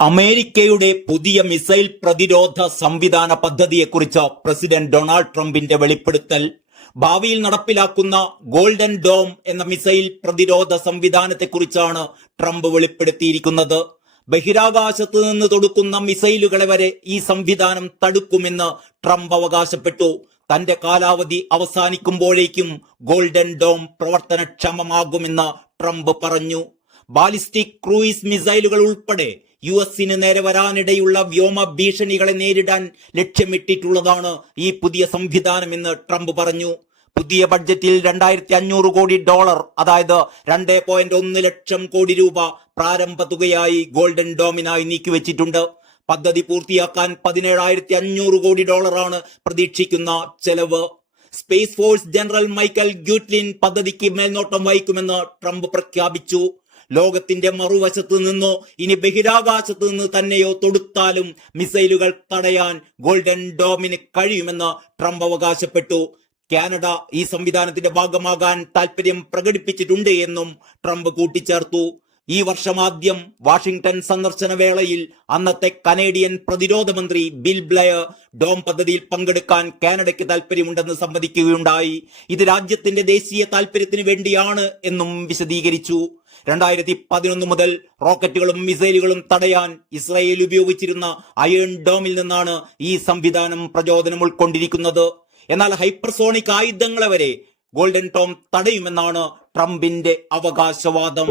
അമേരിക്കയുടെ പുതിയ മിസൈൽ പ്രതിരോധ സംവിധാന പദ്ധതിയെക്കുറിച്ച് പ്രസിഡന്റ് ഡൊണാൾഡ് ട്രംപിന്റെ വെളിപ്പെടുത്തൽ. ഭാവിയിൽ നടപ്പിലാക്കുന്ന ഗോൾഡൻ ഡോം എന്ന മിസൈൽ പ്രതിരോധ സംവിധാനത്തെക്കുറിച്ചാണ് ട്രംപ് വെളിപ്പെടുത്തിയിരിക്കുന്നത്. ബഹിരാകാശത്ത് നിന്ന് തൊടുക്കുന്ന മിസൈലുകളെ വരെ ഈ സംവിധാനം തടുക്കുമെന്ന് ട്രംപ് അവകാശപ്പെട്ടു. തന്റെ കാലാവധി അവസാനിക്കുമ്പോഴേക്കും ഗോൾഡൻ ഡോം പ്രവർത്തനക്ഷമമാകുമെന്ന് ട്രംപ് പറഞ്ഞു. ബാലിസ്റ്റിക് ക്രൂയിസ് മിസൈലുകൾ ഉൾപ്പെടെ യുഎസിന് നേരെ വരാനിടയുള്ള വ്യോമ ഭീഷണികളെ നേരിടാൻ ലക്ഷ്യമിട്ടിട്ടുള്ളതാണ് ഈ പുതിയ സംവിധാനമെന്ന് ട്രംപ് പറഞ്ഞു. പുതിയ ബഡ്ജറ്റിൽ $2,500 കോടി, അതായത് 2.1 ലക്ഷം കോടി രൂപ പ്രാരംഭ തുകയായി ഗോൾഡൻ ഡോമിനായി നീക്കിവെച്ചിട്ടുണ്ട്. പദ്ധതി പൂർത്തിയാക്കാൻ $17,500 കോടി പ്രതീക്ഷിക്കുന്ന ചെലവ്. സ്പേസ് ഫോഴ്സ് ജനറൽ മൈക്കൽ ഗ്യൂറ്റ്ലിൻ പദ്ധതിക്ക് മേൽനോട്ടം വഹിക്കുമെന്ന് ട്രംപ് പ്രഖ്യാപിച്ചു. ലോകത്തിന്റെ മറുവശത്ത് നിന്നോ ഇനി ബഹിരാകാശത്ത് നിന്ന് തന്നെയോ തൊടുത്താലും മിസൈലുകൾ തടയാൻ ഗോൾഡൻ ഡോമിന് കഴിയുമെന്ന് ട്രംപ് അവകാശപ്പെട്ടു. കാനഡ ഈ സംവിധാനത്തിന്റെ ഭാഗമാകാൻ താൽപര്യം പ്രകടിപ്പിച്ചിട്ടുണ്ട് എന്നും ട്രംപ് കൂട്ടിച്ചേർത്തു. ഈ വർഷമാദ്യം വാഷിംഗ്ടൺ സന്ദർശന വേളയിൽ അന്നത്തെ കനേഡിയൻ പ്രതിരോധ മന്ത്രി ബിൽ ബ്ലെയർ ഡോം പദ്ധതിയിൽ പങ്കെടുക്കാൻ കാനഡയ്ക്ക് താൽപര്യമുണ്ടെന്ന് സമ്മതിക്കുകയുണ്ടായി. ഇത് രാജ്യത്തിന്റെ ദേശീയ താൽപര്യത്തിന് വേണ്ടിയാണ് എന്നും വിശദീകരിച്ചു. 2011 മുതൽ റോക്കറ്റുകളും മിസൈലുകളും തടയാൻ ഇസ്രായേൽ ഉപയോഗിച്ചിരുന്ന അയൺ ഡോമിൽ നിന്നാണ് ഈ സംവിധാനം പ്രചോദനം ഉൾക്കൊണ്ടിരിക്കുന്നത്. എന്നാൽ ഹൈപ്പർസോണിക് ആയുധങ്ങളെ വരെ ഗോൾഡൻ ഡോം തടയുമെന്നാണ് ട്രംപിന്റെ അവകാശവാദം.